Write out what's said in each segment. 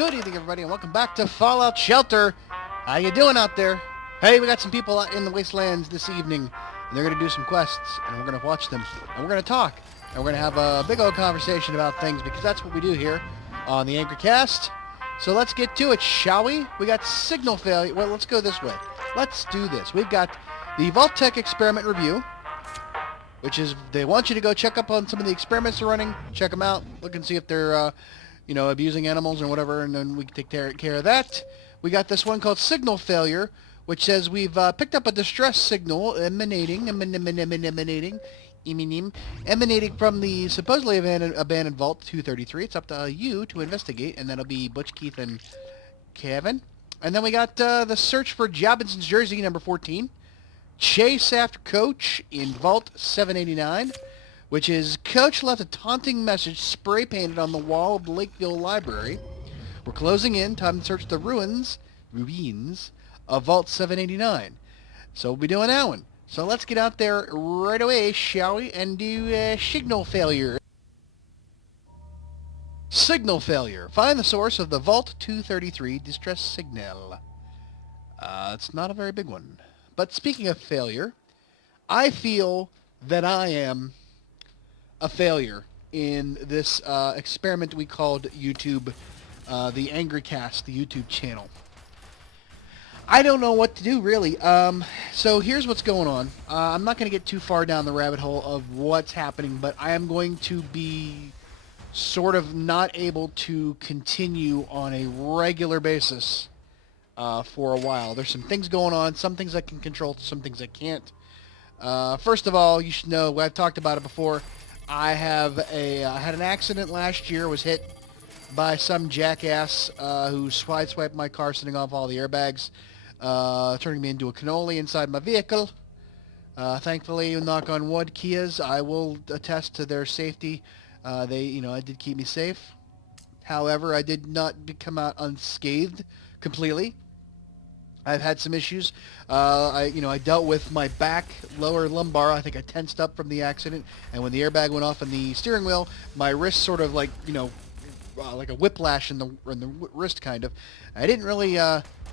Good evening, everybody, and welcome back to Fallout Shelter. How you doing out there? Hey, we got some people out in the wastelands this evening, and they're going to do some quests, and we're going to watch them, and we're going to talk, and we're going to have a big old conversation about things, because that's what we do here on the Anchorcast. So let's get to it, shall we? We got signal failure. Well, let's go this way. Let's do this. We've got the Vault-Tec experiment review, which is they want you to go check up on some of the experiments they're running, check them out, look and see if they're abusing animals or whatever, and then we can take care of that. We got this one called signal failure, which says we've picked up a distress signal emanating from the supposedly abandoned Vault 233. It's up to you to investigate, and that'll be Butch, Keith, and Kevin. And then we got the search for Jobinson's jersey, number 14. Chase after Coach in Vault 789, which is Coach left a taunting message spray-painted on the wall of the Lakeville Library. We're closing in. Time to search the ruins of Vault 789. So we'll be doing that one. So let's get out there right away, shall we, and do signal failure. Signal failure. Find the source of the Vault 233 distress signal. It's not a very big one. But speaking of failure, I feel that I am a failure in this experiment we called YouTube, the Angry Cast, the YouTube channel. I don't know what to do, really. So here's what's going on. I'm not going to get too far down the rabbit hole of what's happening, but I am going to be sort of not able to continue on a regular basis for a while. There's some things going on, some things I can control, some things I can't. First of all, you should know, I've talked about it before, I had an accident last year, was hit by some jackass who sideswiped my car, setting off all the airbags, turning me into a cannoli inside my vehicle. Thankfully, knock on wood, Kias, I will attest to their safety. I did keep me safe. However, I did not come out unscathed completely. I've had some issues. I dealt with my back, lower lumbar. I think I tensed up from the accident, and when the airbag went off on the steering wheel, my wrist sort of like a whiplash in the wrist, kind of. I didn't really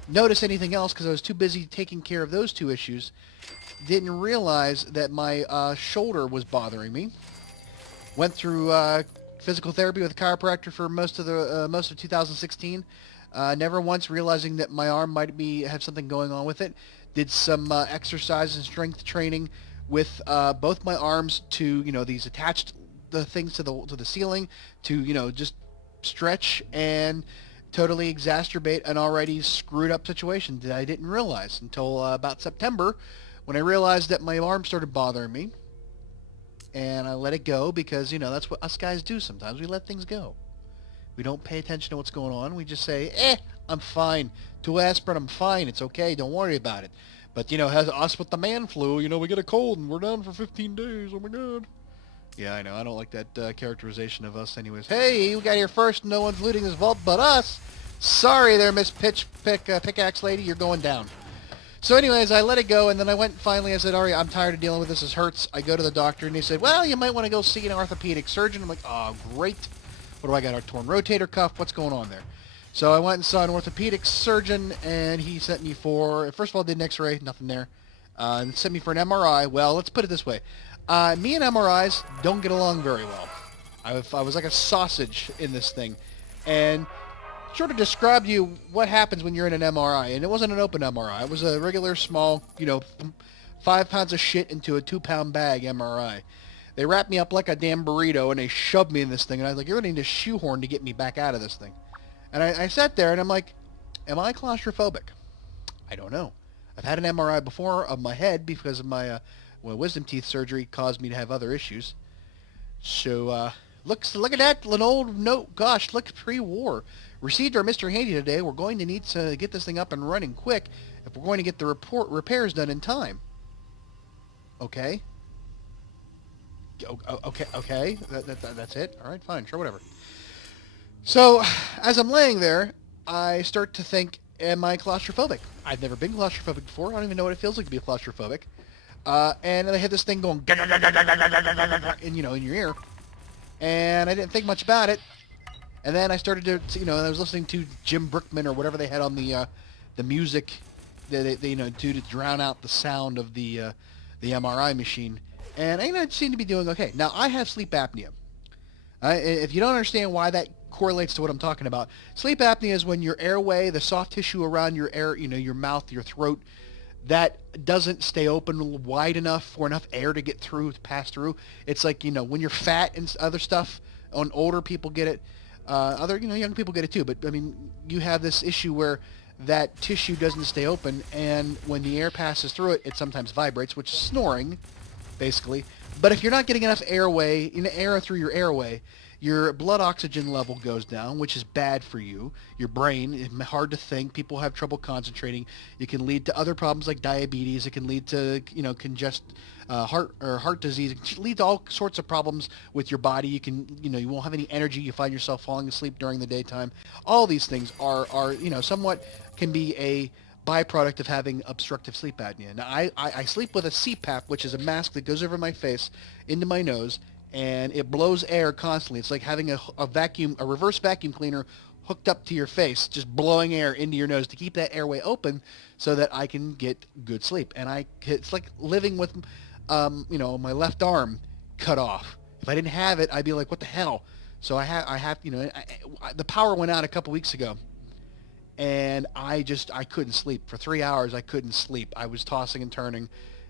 notice anything else because I was too busy taking care of those two issues. Didn't realize that my shoulder was bothering me. Went through physical therapy with a chiropractor for most of 2016. Never once realizing that my arm might have something going on with it. Did some exercise and strength training with both my arms to these attached things to the ceiling to just stretch and totally exacerbate an already screwed up situation that I didn't realize until about September, when I realized that my arm started bothering me, and I let it go because that's what us guys do sometimes. We let things go. We don't pay attention to what's going on. We just say, I'm fine. 2 aspirin, I'm fine. It's okay. Don't worry about it. But, has us with the man flu, we get a cold and we're down for 15 days. Oh, my God. Yeah, I know. I don't like that characterization of us anyways. Hey, you got here first. No one's looting this vault but us. Sorry there, Miss Pickaxe Lady. You're going down. So anyways, I let it go, and then I went finally. I said, all right, I'm tired of dealing with this. This hurts. I go to the doctor, and he said, well, you might want to go see an orthopedic surgeon. I'm like, oh, great. What do I got? A torn rotator cuff? What's going on there? So I went and saw an orthopedic surgeon, and he sent me for, first of all, did an x-ray, nothing there. And sent me for an MRI. Well, let's put it this way. Me and MRIs don't get along very well. I was like a sausage in this thing. And sort of describe to you what happens when you're in an MRI. And it wasn't an open MRI. It was a regular small, 5 pounds of shit into a 2-pound bag MRI. They wrapped me up like a damn burrito, and they shoved me in this thing. And I was like, you're going to need a shoehorn to get me back out of this thing. And I sat there, and I'm like, am I claustrophobic? I don't know. I've had an MRI before of my head because of my wisdom teeth surgery caused me to have other issues. So, look at that, an old note. Gosh, look, pre-war. Received our Mr. Handy today. We're going to need to get this thing up and running quick if we're going to get the repairs done in time. Okay. Okay. That's it. All right, fine, sure, whatever. So, as I'm laying there, I start to think, am I claustrophobic? I've never been claustrophobic before. I don't even know what it feels like to be claustrophobic. And I had this thing going in your ear. And I didn't think much about it. And then I started to, I was listening to Jim Brookman or whatever they had on the music that they do to drown out the sound of the MRI machine. And I seem to be doing okay. Now, I have sleep apnea. If you don't understand why that correlates to what I'm talking about, sleep apnea is when your airway, the soft tissue around your your mouth, your throat, that doesn't stay open wide enough for enough air to get through, to pass through. It's like, when you're fat and other stuff, on older people get it, other, young people get it too. But, I mean, you have this issue where that tissue doesn't stay open, and when the air passes through it, it sometimes vibrates, which is snoring, basically. But if you're not getting enough air through your airway, your blood oxygen level goes down, which is bad for you. Your brain is hard to think. People have trouble concentrating. It can lead to other problems like diabetes. It can lead to, heart disease. It can lead to all sorts of problems with your body. You can, you won't have any energy. You find yourself falling asleep during the daytime. All these things are somewhat can be a byproduct of having obstructive sleep apnea. Now, I sleep with a CPAP, which is a mask that goes over my face into my nose, and it blows air constantly. It's like having a reverse vacuum cleaner hooked up to your face, just blowing air into your nose to keep that airway open so that I can get good sleep. And it's like living with, my left arm cut off. If I didn't have it, I'd be like, what the hell? So I have, the power went out a couple weeks ago. And I couldn't sleep. For 3 hours, I couldn't sleep. I was tossing and turning.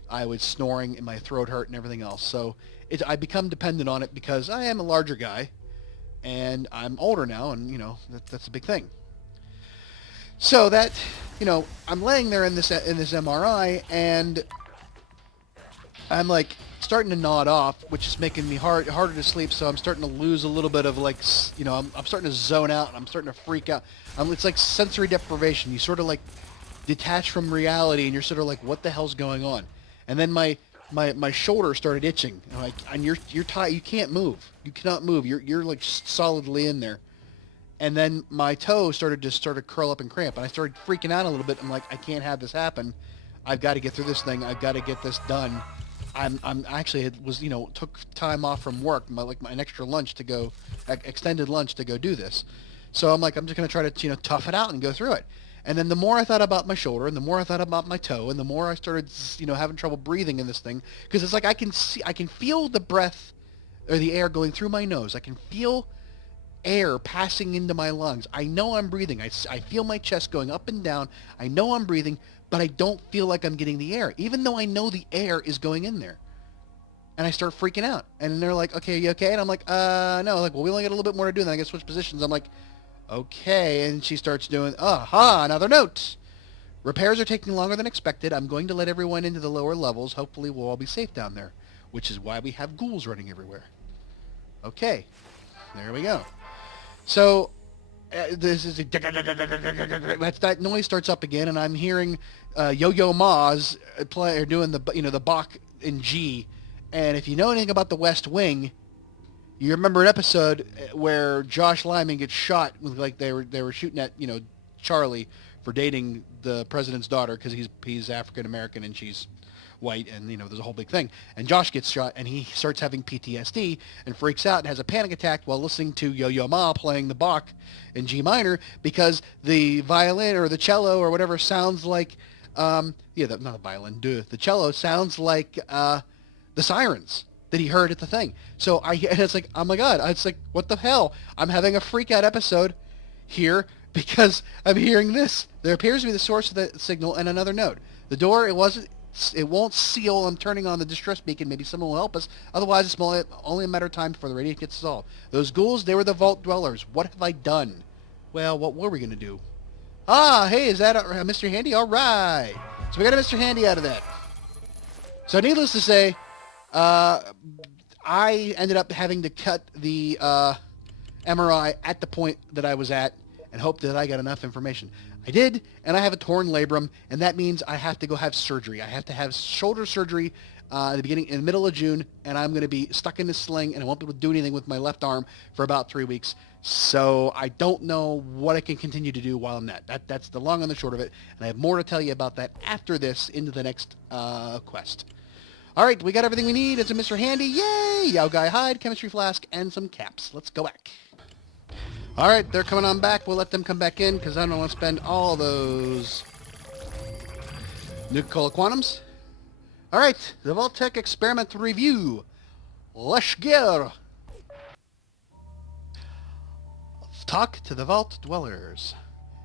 I was snoring, and my throat hurt and everything else. So I become dependent on it because I am a larger guy, and I'm older now, and, that's a big thing. So that, I'm laying there in this MRI, and I'm, like, starting to nod off, which is making me harder to sleep, so I'm starting to lose a little bit of, like, I'm starting to zone out, and I'm starting to freak out. It's like sensory deprivation. You sort of, like, detach from reality, and you're sort of like, what the hell's going on? And then my shoulder started itching, and you're tight. You can't move. You cannot move. You're like solidly in there. And then my toe started to curl up and cramp, and I started freaking out a little bit. I'm like, I can't have this happen. I've got to get through this thing. I've got to get this done. I'm actually, it was, took time off from work, an extra lunch to go, extended lunch to go do this. So I'm like, I'm just going to try to, tough it out and go through it. And then the more I thought about my shoulder, and the more I thought about my toe, and the more I started, having trouble breathing in this thing, because it's like I can feel the breath, or the air going through my nose. I can feel air passing into my lungs. I know I'm breathing. I feel my chest going up and down. I know I'm breathing, but I don't feel like I'm getting the air, even though I know the air is going in there. And I start freaking out. And they're like, okay, you okay? And I'm like, no. Like, well, we only got a little bit more to do, and then I got to switch positions. I'm like, okay. And she starts doing, another note. Repairs are taking longer than expected. I'm going to let everyone into the lower levels. Hopefully we'll all be safe down there, which is why we have ghouls running everywhere. Okay. There we go. So this is that noise starts up again, and I'm hearing Yo-Yo Ma's play or doing the Bach in G. And if you know anything about the West Wing, you remember an episode where Josh Lyman gets shot with, like, they were shooting at Charlie for dating the president's daughter because he's African American and she's white, and there's a whole big thing. And Josh gets shot, and he starts having PTSD and freaks out and has a panic attack while listening to Yo-Yo Ma playing the Bach in G minor because the violin or the cello or whatever sounds like not the violin, the cello sounds like the sirens that he heard at the thing. So and it's like, oh my God, it's like, what the hell? I'm having a freak out episode here because I'm hearing this. There appears to be the source of the signal and another note. The door, it won't seal. I'm turning on the distress beacon. Maybe someone will help us. Otherwise, it's only a matter of time before the radiation gets solved. Those ghouls, they were the vault dwellers. What have I done? Well, what were we going to do? Hey, is that Mr. Handy? All right. So we got a Mr. Handy out of that. So needless to say, I ended up having to cut the MRI at the point that I was at and hope that I got enough information. I did, and I have a torn labrum, and that means I have to go have surgery. I have to have shoulder surgery in the middle of June, and I'm going to be stuck in this sling, and I won't be able to do anything with my left arm for about 3 weeks. So I don't know what I can continue to do while I'm at. That's the long and the short of it, and I have more to tell you about that after this into the next quest. All right, we got everything we need. It's a Mr. Handy. Yay! Yao Guy Hide, Chemistry Flask, and some caps. Let's go back. All right, they're coming on back. We'll let them come back in because I don't want to spend all those Nuka-Cola Quantums. All right, the Vault-Tec experiment review. Let's go. Talk to the Vault Dwellers.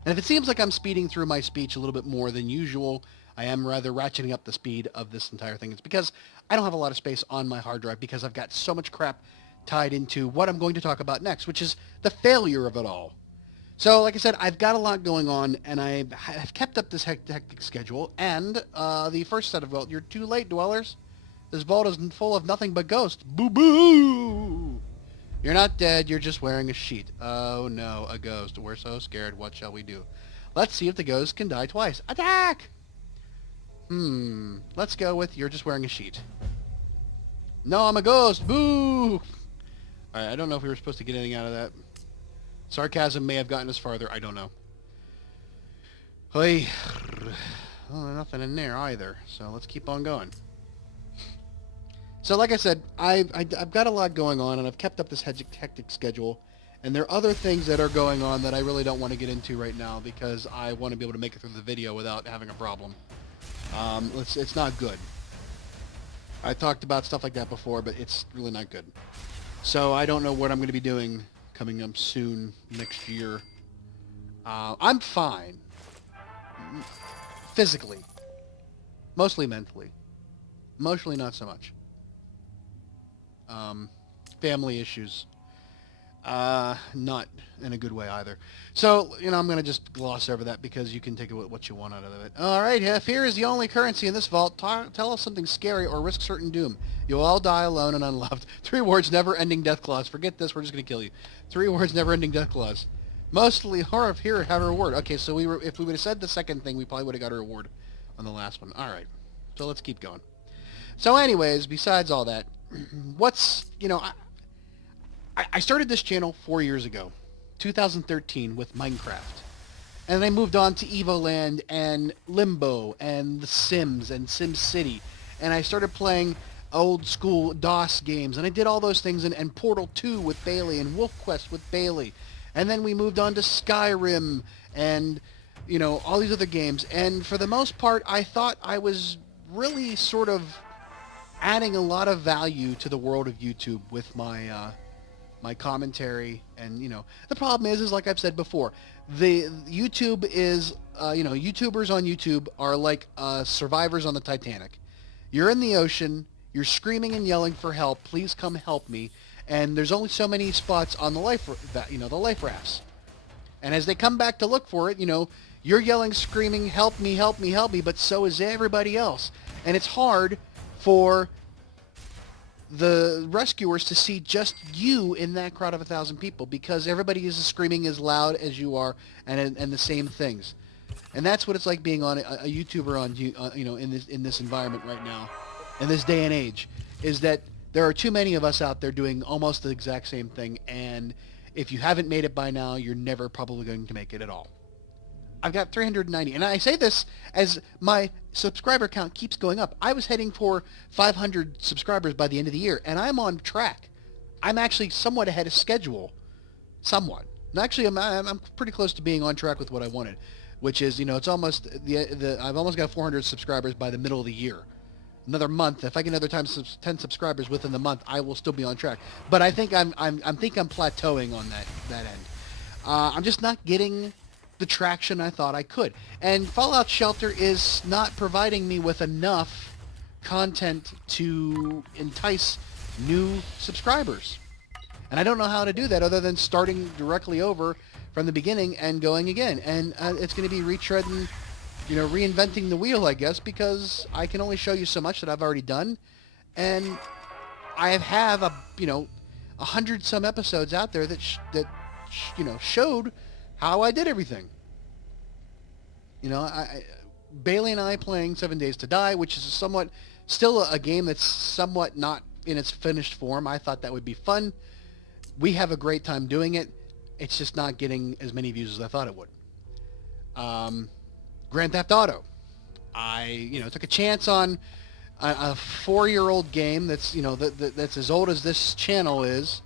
And if it seems like I'm speeding through my speech a little bit more than usual, I am rather ratcheting up the speed of this entire thing. It's because I don't have a lot of space on my hard drive because I've got so much crap tied into what I'm going to talk about next, which is the failure of it all. So, like I said, I've got a lot going on, and I have kept up this hectic schedule, and the first set of Vault, you're too late, Dwellers. This vault is full of nothing but ghosts. Boo-boo! You're not dead, you're just wearing a sheet. Oh no, a ghost. We're so scared, what shall we do? Let's see if the ghost can die twice. Attack! Let's go with you're just wearing a sheet. No, I'm a ghost! Boo! Alright, I don't know if we were supposed to get anything out of that. Sarcasm may have gotten us farther, I don't know. Hey, well, nothing in there either, so let's keep on going. So like I said, I've got a lot going on, and I've kept up this hectic schedule, and there are other things that are going on that I really don't want to get into right now because I want to be able to make it through the video without having a problem. It's not good. I talked about stuff like that before, but it's really not good. So I don't know what I'm going to be doing coming up soon next year. I'm fine. Physically. Mostly mentally. Emotionally, not so much. Family issues. Not in a good way either. So, I'm going to just gloss over that because you can take what you want out of it. All right, fear is the only currency in this vault. Tell us something scary or risk certain doom. You'll all die alone and unloved. 3 words, never-ending death clause. Forget this, we're just going to kill you. 3 words, never-ending death clause. Mostly horror of fear have a reward. Okay, so if we would have said the second thing, we probably would have got a reward on the last one. All right, so let's keep going. So anyways, besides all that, I started this channel 4 years ago, 2013, with Minecraft. And I moved on to Evoland and Limbo and The Sims and SimCity. And I started playing old school DOS games. And I did all those things and Portal 2 with Bailey and WolfQuest with Bailey. And then we moved on to Skyrim and, all these other games. And for the most part, I thought I was really sort of adding a lot of value to the world of YouTube with my my commentary. And the problem is like I've said before, the YouTube is YouTubers on YouTube are like survivors on the Titanic. You're in the ocean, you're screaming and yelling for help, please come help me, and there's only so many spots on the life rafts. And as they come back to look for it, you're yelling, screaming, help me, help me, help me, but so is everybody else. And it's hard for the rescuers to see just you in that crowd of 1,000 people because everybody is screaming as loud as you are and the same things. And that's what it's like being on a YouTuber in this environment right now, in this day and age, is that there are too many of us out there doing almost the exact same thing, and if you haven't made it by now, you're never probably going to make it at all. I've got 390, and I say this as my subscriber count keeps going up. I was heading for 500 subscribers by the end of the year, and I'm on track. I'm actually somewhat ahead of schedule. Somewhat. And actually, I'm pretty close to being on track with what I wanted, which is, it's almost, I've almost got 400 subscribers by the middle of the year. Another month, if I get another 10 subscribers within the month, I will still be on track. But I think I'm plateauing on that end. I'm just not getting the traction I thought I could. And Fallout Shelter is not providing me with enough content to entice new subscribers. And I don't know how to do that other than starting directly over from the beginning and going again. And it's going to be retreading, reinventing the wheel, I guess, because I can only show you so much that I've already done. And I have 100 some episodes out there that showed how I did everything. Bailey and I playing 7 Days to Die, which is still a game that's somewhat not in its finished form. I thought that would be fun. We have a great time doing it. It's just not getting as many views as I thought it would. Grand Theft Auto. I took a chance on a 4-year-old game that's that's as old as this channel is,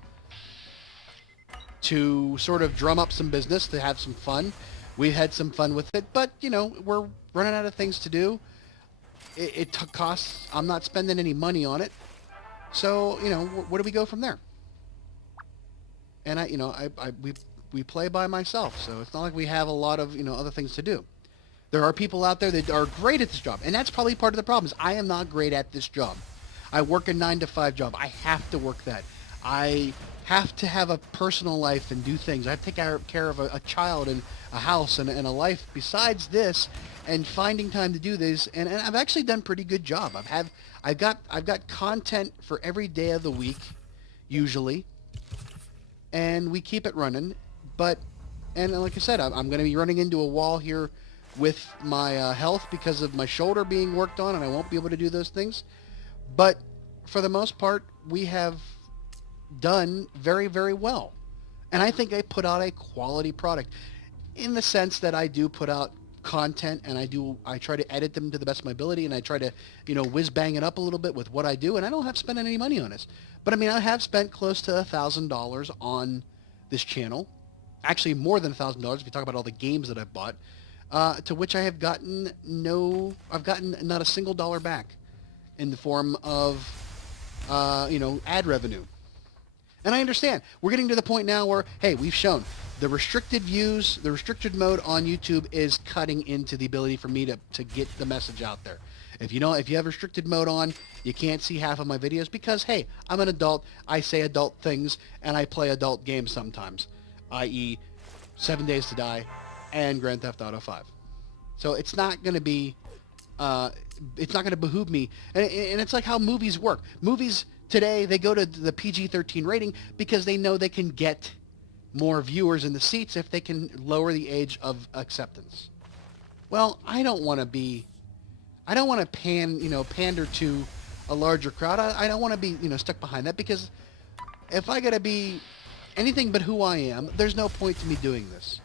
to sort of drum up some business, to have some fun. We've had some fun with it, but, you know, we're running out of things to do. It costs, I'm not spending any money on it. So, you know, where do we go from there? And we play by myself, so it's not like we have a lot of, you know, other things to do. There are people out there that are great at this job, and that's probably part of the problem is I am not great at this job. I work a 9-to-5 job. I have to work that. I have to have a personal life and do things. I have to take care of a child and a house and a life besides this, and finding time to do this. And I've actually done a pretty good job. I've got content for every day of the week, usually, and we keep it running. But like I said, I'm going to be running into a wall here with my health because of my shoulder being worked on, and I won't be able to do those things. But for the most part, we have done very, very well. And I think I put out a quality product in the sense that I do put out content, and I try to edit them to the best of my ability, and I try to, you know, whiz bang it up a little bit with what I do, and I don't have to spend any money on this. But I mean, I have spent close to $1,000 on this channel. Actually, more than $1,000 if you talk about all the games that I've bought, to which I have gotten not a single dollar back in the form of, you know, ad revenue. And I understand. We're getting to the point now where, hey, we've shown the restricted views, the restricted mode on YouTube is cutting into the ability for me to get the message out there. If you have restricted mode on, you can't see half of my videos because, hey, I'm an adult, I say adult things, and I play adult games sometimes, i.e. 7 Days to Die and Grand Theft Auto 5. So it's not going to be, it's not going to behoove me. And it's like how movies work. Movies today, they go to the PG-13 rating because they know they can get more viewers in the seats if they can lower the age of acceptance. Well, I don't want to pander to a larger crowd. I don't want to be, you know, stuck behind that, because if I got to be anything but who I am, there's no point to me doing this.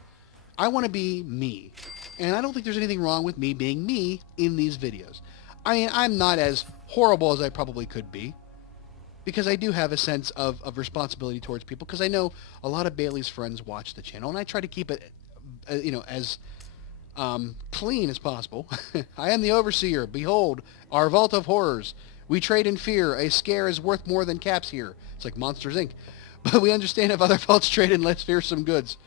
I want to be me. And I don't think there's anything wrong with me being me in these videos. I mean, I'm not as horrible as I probably could be, because I do have a sense of responsibility towards people, because I know a lot of Bailey's friends watch the channel, and I try to keep it, you know, as clean as possible. I am the overseer. Behold, our vault of horrors. We trade in fear. A scare is worth more than caps here. It's like Monsters, Inc. But we understand if other vaults trade in less fearsome goods.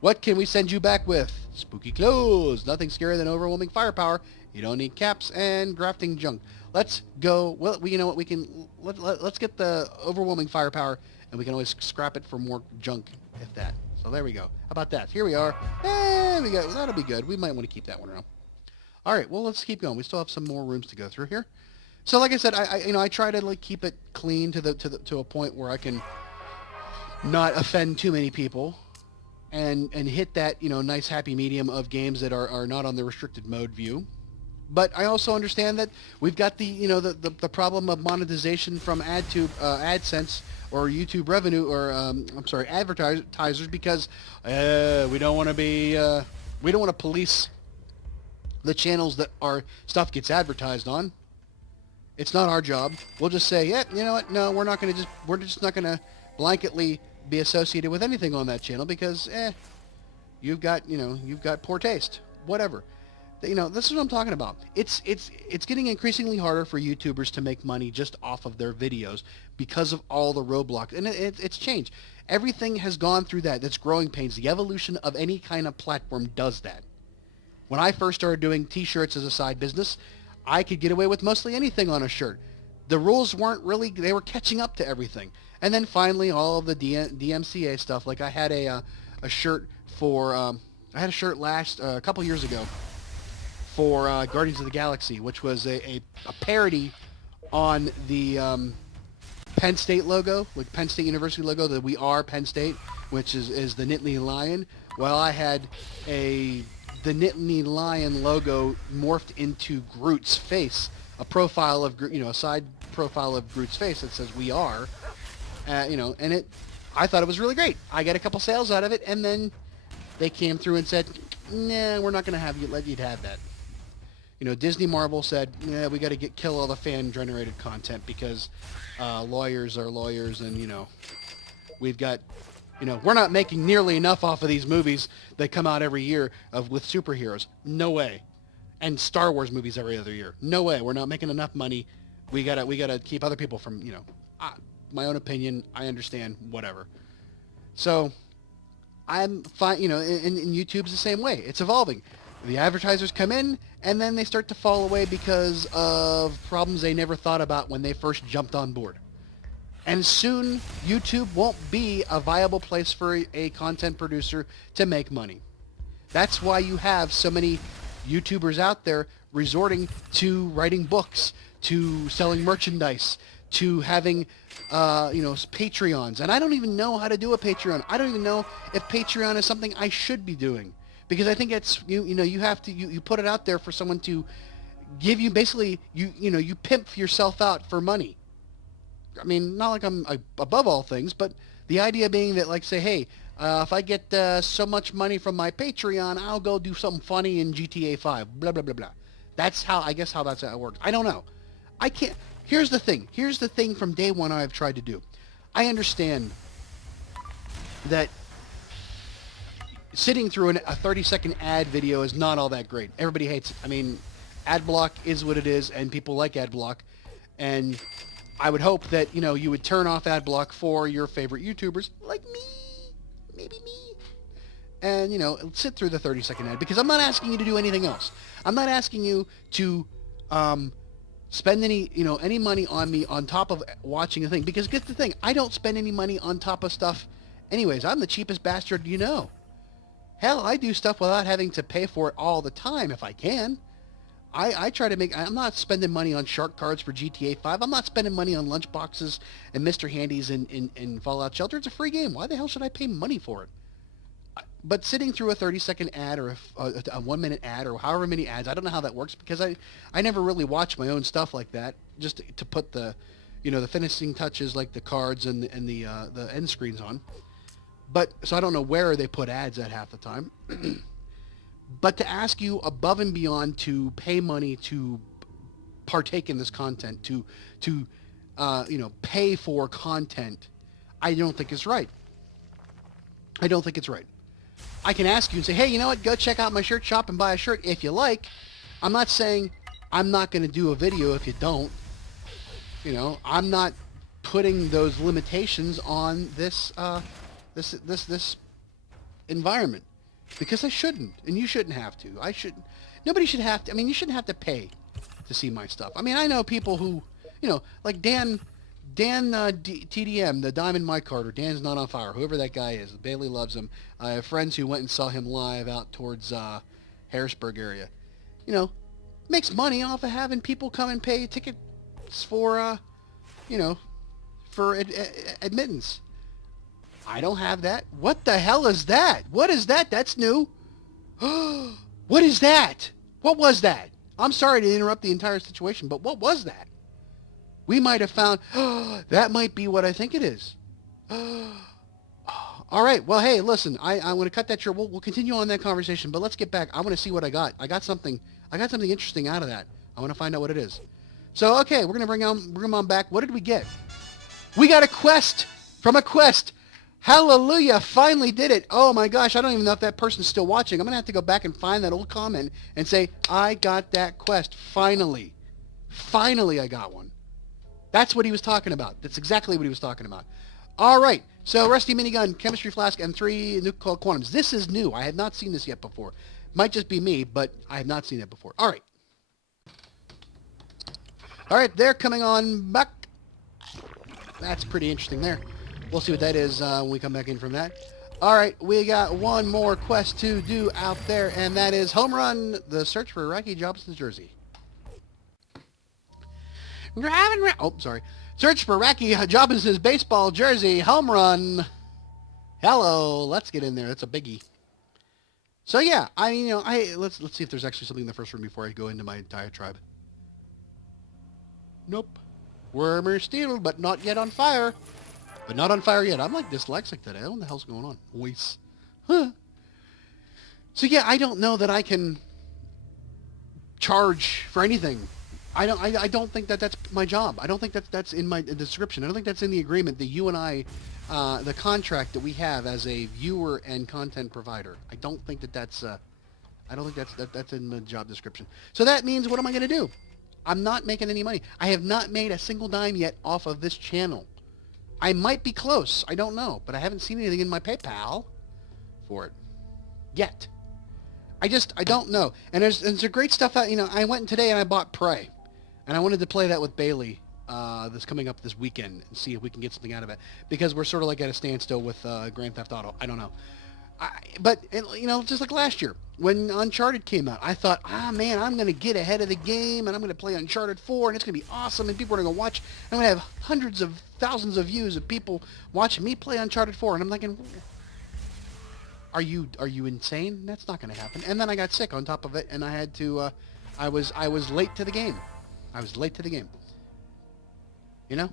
What can we send you back with? Spooky clothes. Nothing scarier than overwhelming firepower. You don't need caps and grafting junk. Let's go. Well, you know what? We can let's get the overwhelming firepower, and we can always scrap it for more junk, if that. So there we go. How about that? Here we are. And we go. That'll be good. We might want to keep that one around. All right. Well, let's keep going. We still have some more rooms to go through here. So, like I said, I try to like keep it clean to a point where I can not offend too many people, and hit that, you know, nice happy medium of games that are not on the restricted mode view. But I also understand that we've got the, you know, the problem of monetization from AdSense or YouTube revenue, or advertisers, because we don't want to police the channels that our stuff gets advertised on. It's not our job. We'll just say, yeah, you know what? No, we're just not gonna blanketly be associated with anything on that channel because, you've got poor taste. Whatever. You know, this is what I'm talking about. It's getting increasingly harder for YouTubers to make money just off of their videos because of all the roadblocks. And it's changed. Everything has gone through that. That's growing pains. The evolution of any kind of platform does that. When I first started doing t-shirts as a side business, I could get away with mostly anything on a shirt. The rules weren't really, they were catching up to everything. And then finally all of the DMCA stuff, like I had a shirt for, I had a shirt a couple years ago for Guardians of the Galaxy, which was a parody on the Penn State logo, like Penn State University logo, the We Are Penn State, which is the Nittany Lion. Well, I had the Nittany Lion logo morphed into Groot's face, a profile of, a side profile of Groot's face that says We Are, and I thought it was really great. I got a couple sales out of it, and then they came through and said, nah, we're not going to let you have that. Disney Marvel said, yeah, we got to kill all the fan-generated content because lawyers are lawyers, and, we've got We're not making nearly enough off of these movies that come out every year with superheroes. No way. And Star Wars movies every other year. No way. We're not making enough money. We gotta keep other people from, my own opinion. I understand, whatever. So I'm fine, and YouTube's the same way. It's evolving. The advertisers come in, and then they start to fall away because of problems they never thought about when they first jumped on board. And soon, YouTube won't be a viable place for a content producer to make money. That's why you have so many YouTubers out there resorting to writing books, to selling merchandise, to having, Patreons. And I don't even know how to do a Patreon. I don't even know if Patreon is something I should be doing. Because I think it's, you have to, you put it out there for someone to give you, basically, you pimp yourself out for money. I mean, not like I'm above all things, but the idea being that, like, say, hey, if I get so much money from my Patreon, I'll go do something funny in GTA 5, blah, blah, blah, blah. That's how that's how it works. I don't know. I can't. Here's the thing from day one I've tried to do. I understand that sitting through a 30-second ad video is not all that great. Everybody hates it. I mean, ad block is what it is, and people like ad block. And I would hope that, you would turn off ad block for your favorite YouTubers, like me, maybe me, and, sit through the 30-second ad, because I'm not asking you to do anything else. I'm not asking you to spend any money on me on top of watching a thing, because get the thing, I don't spend any money on top of stuff anyways. I'm the cheapest bastard you know. Hell, I do stuff without having to pay for it all the time if I can. I try to I'm not spending money on shark cards for GTA 5. I'm not spending money on lunchboxes and Mr. Handies in Fallout Shelter. It's a free game. Why the hell should I pay money for it? But sitting through a 30-second ad or a 1-minute ad or however many ads, I don't know how that works, because I never really watch my own stuff like that, just to put the, the finishing touches, like the cards and the end screens on. But, so I don't know where they put ads at half the time. But to ask you above and beyond to pay money to partake in this content, to pay for content, I don't think it's right. I don't think it's right. I can ask you and say, hey, you know what? Go check out my shirt shop and buy a shirt if you like. I'm not saying I'm not going to do a video if you don't. I'm not putting those limitations on this environment. Because I shouldn't, and you shouldn't have to. Nobody should have to. I mean, you shouldn't have to pay to see my stuff. I mean, I know people who, like Dan TDM, the Diamond Mike Carter, Dan's Not on Fire, whoever that guy is. Bailey loves him. I have friends who went and saw him live out towards Harrisburg area. Makes money off of having people come and pay tickets for, for admittance. I don't have that. What the hell is that? What is that? That's new. What is that? What was that? I'm sorry to interrupt the entire situation, but what was that? We might have found, that might be what I think it is. All right. Well, hey, listen, I'm going to cut that short. We'll continue on that conversation, but let's get back. I want to see what I got. I got something interesting out of that. I want to find out what it is. So, okay, we're going to bring him on back. What did we get? We got a quest from a quest. Hallelujah, finally did it. Oh my gosh, I don't even know if that person's still watching. I'm going to have to go back and find that old comment and say, I got that quest, finally. Finally, I got one. That's what he was talking about. That's exactly what he was talking about. All right, so Rusty Minigun, Chemistry Flask, and 3 Nuclear Quantums. This is new. I have not seen this yet before. Might just be me, but I have not seen it before. All right. All right, they're coming on back. That's pretty interesting there. We'll see what that is when we come back in from that. All right, we got one more quest to do out there, and that is Homerun, the search for Rocky Jobson's jersey. Driving around. Oh, sorry. Search for Rocky Jobinson's baseball jersey. Homerun. Hello. Let's get in there. That's a biggie. So yeah, let's see if there's actually something in the first room before I go into my diatribe. Nope. Wormer steel, but not yet on fire. But not on fire yet. I'm like dyslexic today. I don't know what the hell's going on. Voice. Huh. So yeah, I don't know that I can charge for anything I don't think that that's my job. I don't think that's in my description. I don't think that's in the agreement that you and I, the contract that we have as a viewer and content provider. I don't think that that's. I don't think that's in the job description. So that means, what am I going to do? I'm not making any money. I have not made a single dime yet off of this channel. I might be close. I don't know, but I haven't seen anything in my PayPal for it yet. I don't know. And there's a great stuff out. I went in today and I bought Prey. And I wanted to play that with Bailey that's coming up this weekend and see if we can get something out of it. Because we're sort of like at a standstill with Grand Theft Auto. I don't know. But just like last year, when Uncharted came out, I thought, man, I'm going to get ahead of the game, and I'm going to play Uncharted 4, and it's going to be awesome, and people are going to watch. I'm going to have hundreds of thousands of views of people watching me play Uncharted 4. And I'm thinking, are you insane? That's not going to happen. And then I got sick on top of it, and I had to, I was late to the game. I was late to the game. And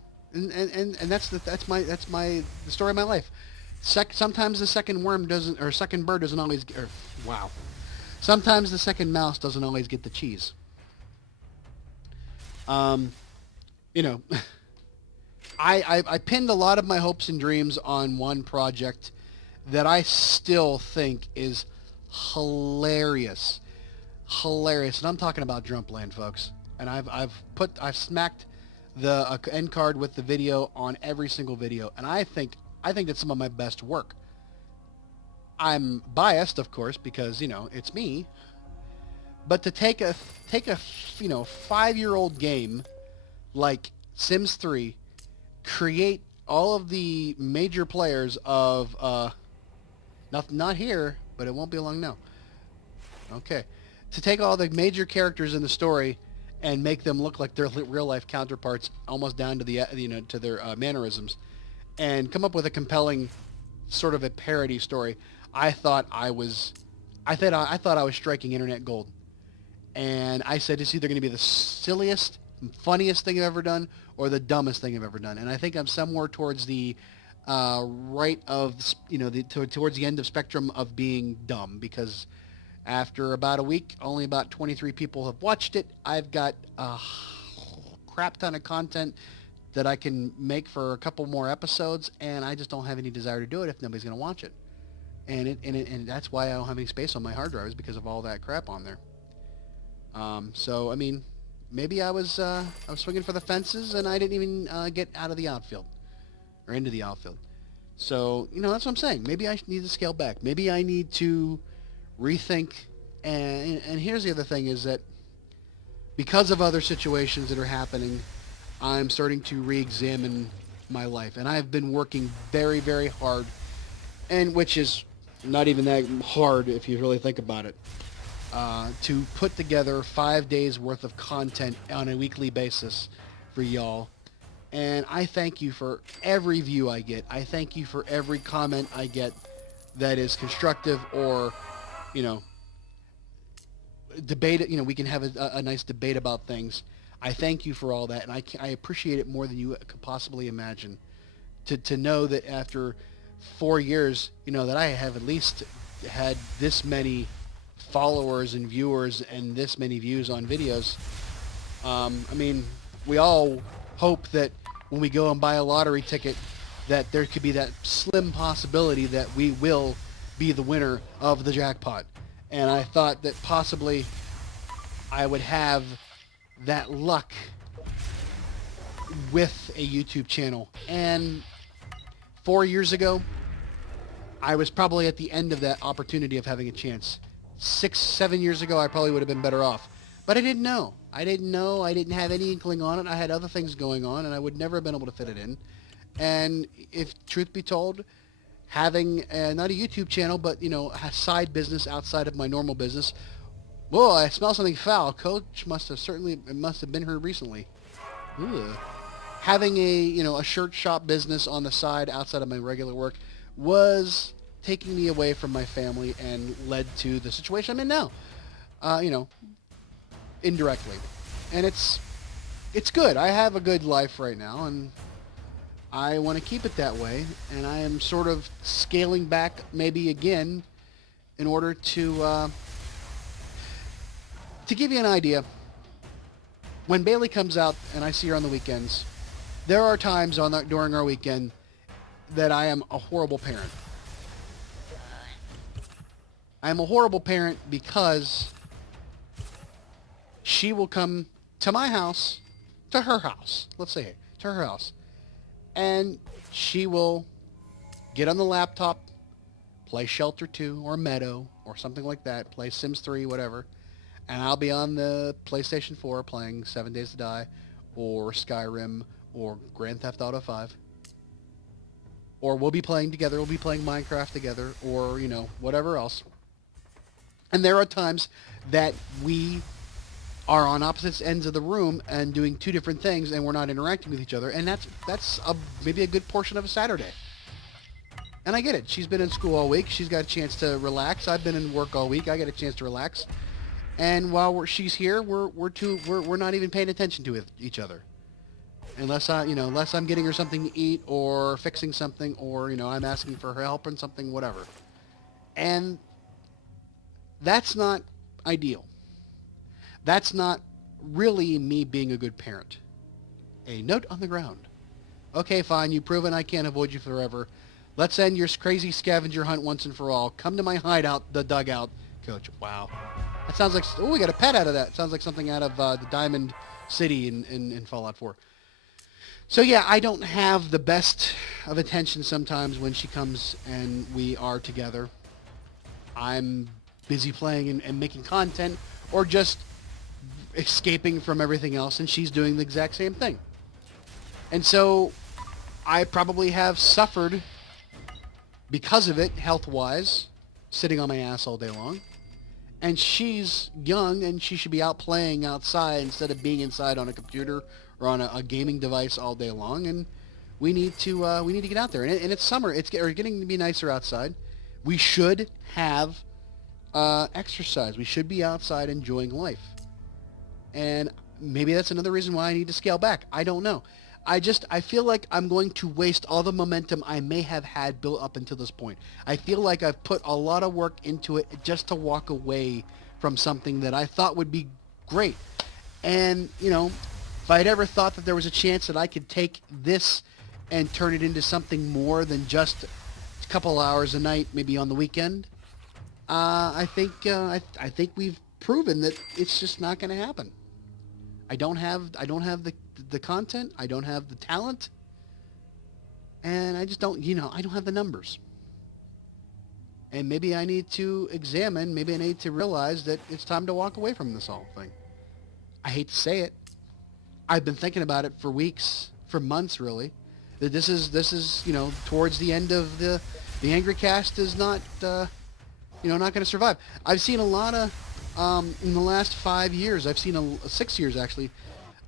that's the story of my life. Sometimes the second second bird doesn't always. Wow. Sometimes the second mouse doesn't always get the cheese. I pinned a lot of my hopes and dreams on one project that I still think is hilarious, and I'm talking about Drumpland, folks. And I've smacked the end card with the video on every single video, and I think that's some of my best work. I'm biased, of course, because it's me. But to take a 5-year-old game like Sims 3, create all of the major players of not here, but it won't be long now. Okay, to take all the major characters in the story and make them look like their real life counterparts, almost down to the to their mannerisms, and come up with a compelling sort of a parody story. I thought I was striking internet gold. And I said it's either going to be the silliest, funniest thing I've ever done or the dumbest thing I've ever done. And I think I'm somewhere towards the right of, towards the end of spectrum of being dumb, because after about a week, only about 23 people have watched it. I've got a crap ton of content that I can make for a couple more episodes, and I just don't have any desire to do it if nobody's going to watch it. And that's why I don't have any space on my hard drives, because of all that crap on there. So I mean, maybe I was swinging for the fences, and I didn't even get out of the outfield or into the outfield. So that's what I'm saying. Maybe I need to scale back. Maybe I need to rethink. And here's the other thing: is that because of other situations that are happening, I'm starting to re-examine my life, and I've been working very, very hard, and which is not even that hard if you really think about it, to put together 5 days worth of content on a weekly basis for y'all. And I thank you for every view I get. I thank you for every comment I get that is constructive or, debate. We can have a nice debate about things. I thank you for all that, and I appreciate it more than you could possibly imagine. To know that after 4 years, that I have at least had this many followers and viewers and this many views on videos. I mean, we all hope that when we go and buy a lottery ticket, that there could be that slim possibility that we will be the winner of the jackpot. And I thought that possibly I would have that luck with a YouTube channel. And 4 years ago, I was probably at the end of that opportunity of having a chance. 6-7 years ago, I probably would have been better off. But I didn't know. I didn't have any inkling on it. I had other things going on, and I would never have been able to fit it in. And if truth be told, having not a YouTube channel, but a side business outside of my normal business, whoa, I smell something foul. Coach must have been here recently. Ugh. Having a shirt shop business on the side outside of my regular work was taking me away from my family and led to the situation I'm in now. Indirectly. And it's good. I have a good life right now, and I want to keep it that way. And I am sort of scaling back maybe again in order to give you an idea. when Bailey comes out and I see her on the weekends, there are times during our weekend that I am a horrible parent. I am a horrible parent because she will come to my house, to her house, let's say, to her house, and she will get on the laptop, play Shelter 2 or Meadow or something like that, play Sims 3, whatever, and I'll be on the PlayStation 4 playing 7 Days to Die or Skyrim or Grand Theft Auto 5. Or we'll be playing together, we'll be playing Minecraft together, or, whatever else. And there are times that we are on opposite ends of the room and doing two different things, and we're not interacting with each other, and that's maybe a good portion of a Saturday. And I get it. She's been in school all week. She's got a chance to relax. I've been in work all week. I get a chance to relax. And while she's here, we're not even paying attention to each other, unless I'm getting her something to eat or fixing something, or I'm asking for her help on something, whatever. And that's not ideal. That's not really me being a good parent. A note on the ground. Okay, fine. You've proven I can't avoid you forever. Let's end your crazy scavenger hunt once and for all. Come to my hideout, the dugout, Coach. Wow. That sounds like... Oh, we got a pet out of that. Sounds like something out of the Diamond City in Fallout 4. So, yeah, I don't have the best of attention sometimes when she comes and we are together. I'm busy playing and making content, or just escaping from everything else, and she's doing the exact same thing. And so I probably have suffered because of it, health-wise, sitting on my ass all day long. And she's young, and she should be out playing outside instead of being inside on a computer or on a gaming device all day long. And we need to get out there. And it's summer. It's getting to be nicer outside. We should have exercise. We should be outside enjoying life. And maybe that's another reason why I need to scale back. I don't know. I feel like I'm going to waste all the momentum I may have had built up until this point. I feel like I've put a lot of work into it just to walk away from something that I thought would be great. And, if I'd ever thought that there was a chance that I could take this and turn it into something more than just a couple hours a night, maybe on the weekend, I think we've proven that it's just not going to happen. I don't have the content. I don't have the talent. And I just don't, I don't have the numbers. And maybe I need to examine, maybe I need to realize that it's time to walk away from this whole thing. I hate to say it. I've been thinking about it for weeks, for months really, that this is, towards the end of the Angry Cast is not, not going to survive. I've seen a lot of, in the last 5 years, 6 years actually,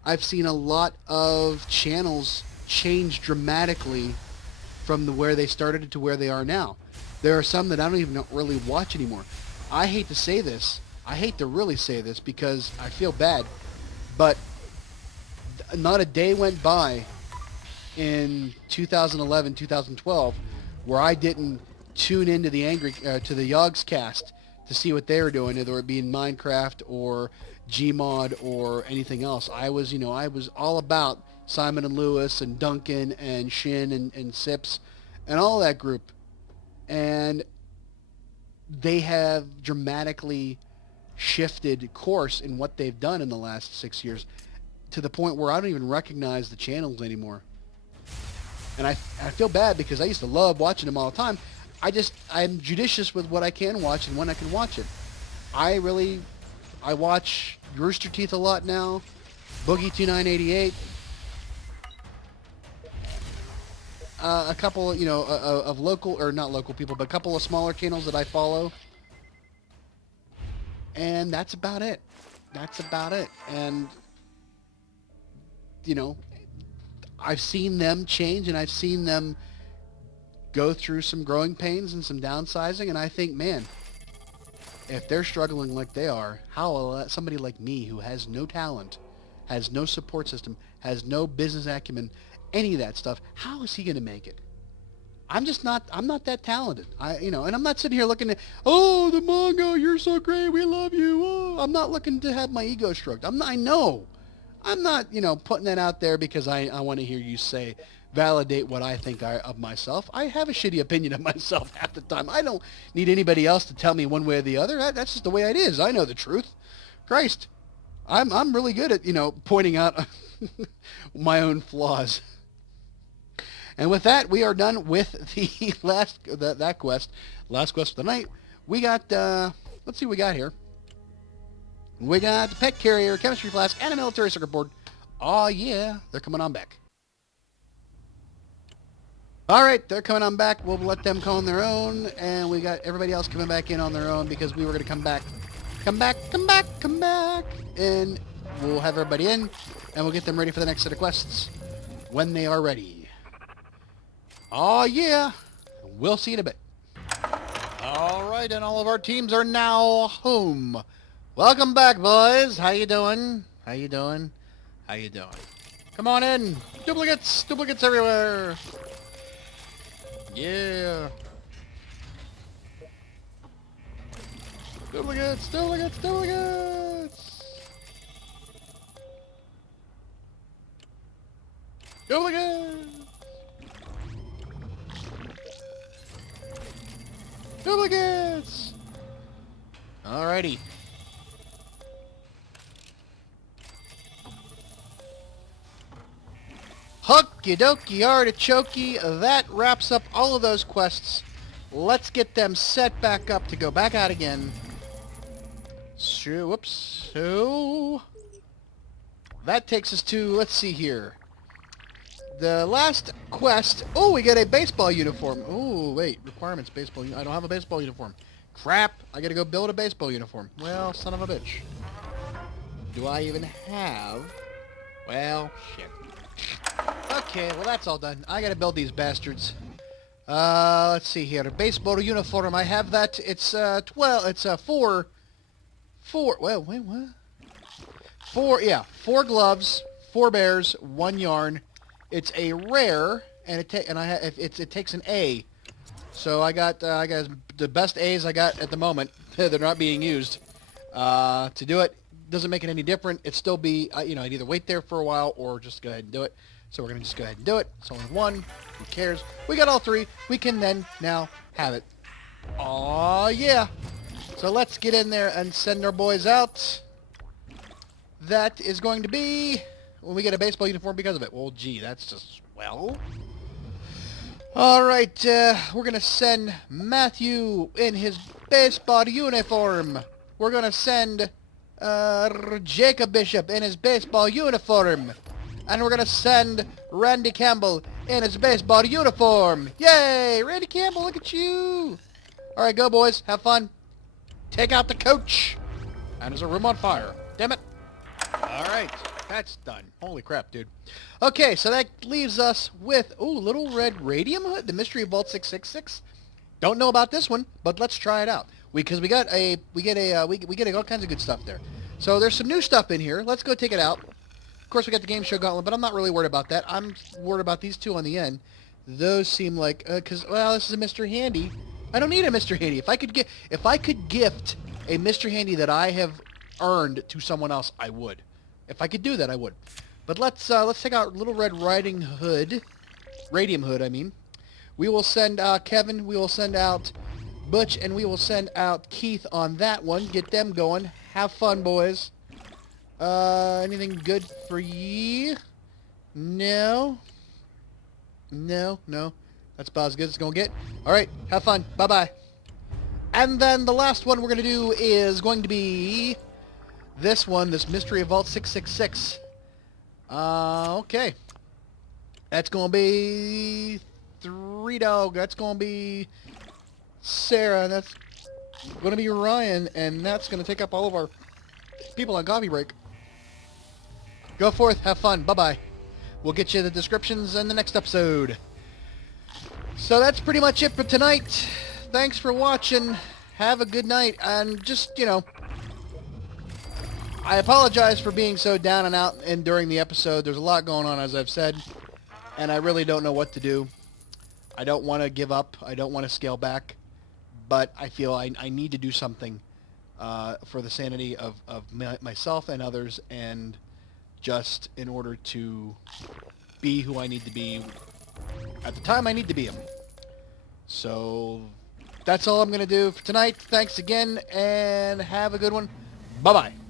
I've seen a lot of channels change dramatically from where they started to where they are now. There are some that I don't even really watch anymore. I hate to say this. I hate to really say this because I feel bad, but not a day went by in 2011, 2012 where I didn't tune into the to the Yogs cast to see what they were doing, whether it be in Minecraft or Gmod or anything else. I was all about Simon and Lewis and Duncan and Shin and Sips and all that group. And they have dramatically shifted course in what they've done in the last 6 years to the point where I don't even recognize the channels anymore. And I feel bad because I used to love watching them all the time. I'm judicious with what I can watch and when I can watch it. I watch Rooster Teeth a lot now, Boogie2988, a couple, of local, or not local people, but a couple of smaller channels that I follow. And that's about it. And, I've seen them change, and I've seen them go through some growing pains and some downsizing, and I think, man, if they're struggling like they are, how will somebody like me who has no talent, has no support system, has no business acumen, any of that stuff, how is he going to make it? I'm not that talented. And I'm not sitting here looking at, oh, the manga, you're so great, we love you. Oh. I'm not looking to have my ego stroked. I know I'm not, putting that out there because I want to hear you validate what I think of myself. I have a shitty opinion of myself half the time. I don't need anybody else to tell me one way or the other. That's just the way it is. I know the truth. Christ, I'm really good at, pointing out my own flaws. And with that, we are done with the that quest. Last quest of the night. We got, let's see what we got here. We got the pet carrier, chemistry flask, and a military circuit board. Oh yeah, they're coming on back. All right, they're coming on back. We'll let them come on their own, and we got everybody else coming back in on their own because we were going to come back, and we'll have everybody in, and we'll get them ready for the next set of quests when they are ready. Oh yeah, we'll see in a bit. All right, and all of our teams are now home. Welcome back, boys. How you doing? How you doing? How you doing? Come on in. Duplicates everywhere. Yeah. Duplicates. Duplicates. Alrighty. Hooky dokie artichokey, that wraps up all of those quests. Let's get them set back up to go back out again. So, whoops. So, that takes us to, let's see here. The last quest. Oh, we get a baseball uniform. Oh, wait. Requirements, baseball. I don't have a baseball uniform. Crap. I gotta go build a baseball uniform. Well, son of a bitch. Do I even have... Well, shit. Okay, well that's all done. I gotta build these bastards. Let's see here. Baseball uniform. I have that. It's, four... Well, wait, what? Four gloves, 4 bears, 1 yarn. It's a rare, and it takes an A. So I got the best A's I got at the moment. They're not being used. To do it doesn't make it any different. It'd still be, I'd either wait there for a while or just go ahead and do it. So we're gonna just go ahead and do it. It's only 1. Who cares? We got all 3. We can then now have it. Aw, yeah. So let's get in there and send our boys out. That is going to be when we get a baseball uniform because of it. Well, gee, that's just swell. All right, we're going to send Matthew in his baseball uniform. We're going to send Jacob Bishop in his baseball uniform. And we're going to send Randy Campbell in his baseball uniform. Yay! Randy Campbell, look at you. All right, go, boys. Have fun. Take out the coach. And there's a room on fire. Damn it. All right. That's done. Holy crap, dude. Okay, so that leaves us with, little red radium hood, the mystery Vault 666. Don't know about this one, but let's try it out. We get all kinds of good stuff there. So there's some new stuff in here. Let's go take it out. Of course, we got the game show gauntlet, but I'm not really worried about that. I'm worried about these 2 on the end. Those seem like, this is a Mr. Handy. I don't need a Mr. Handy. If I could gift a Mr. Handy that I have earned to someone else, I would. If I could do that, I would. But let's take out Little Red Riding Hood, Radium Hood, I mean. We will send Kevin. We will send out Butch, and we will send out Keith on that one. Get them going. Have fun, boys. Anything good for ye? No. That's about as good as it's going to get. All right, have fun. Bye-bye. And then the last one we're going to do is going to be this one, this Mystery of Vault 666. Okay. That's going to be 3 Dog. That's going to be Sarah. That's going to be Ryan. And that's going to take up all of our people on coffee break. Go forth. Have fun. Bye-bye. We'll get you the descriptions in the next episode. So that's pretty much it for tonight. Thanks for watching. Have a good night. And just, I apologize for being so down and out during the episode. There's a lot going on, as I've said, and I really don't know what to do. I don't want to give up. I don't want to scale back, but I feel I need to do something for the sanity of myself and others, and just in order to be who I need to be at the time I need to be him. So that's all I'm going to do for tonight. Thanks again, and have a good one. Bye-bye.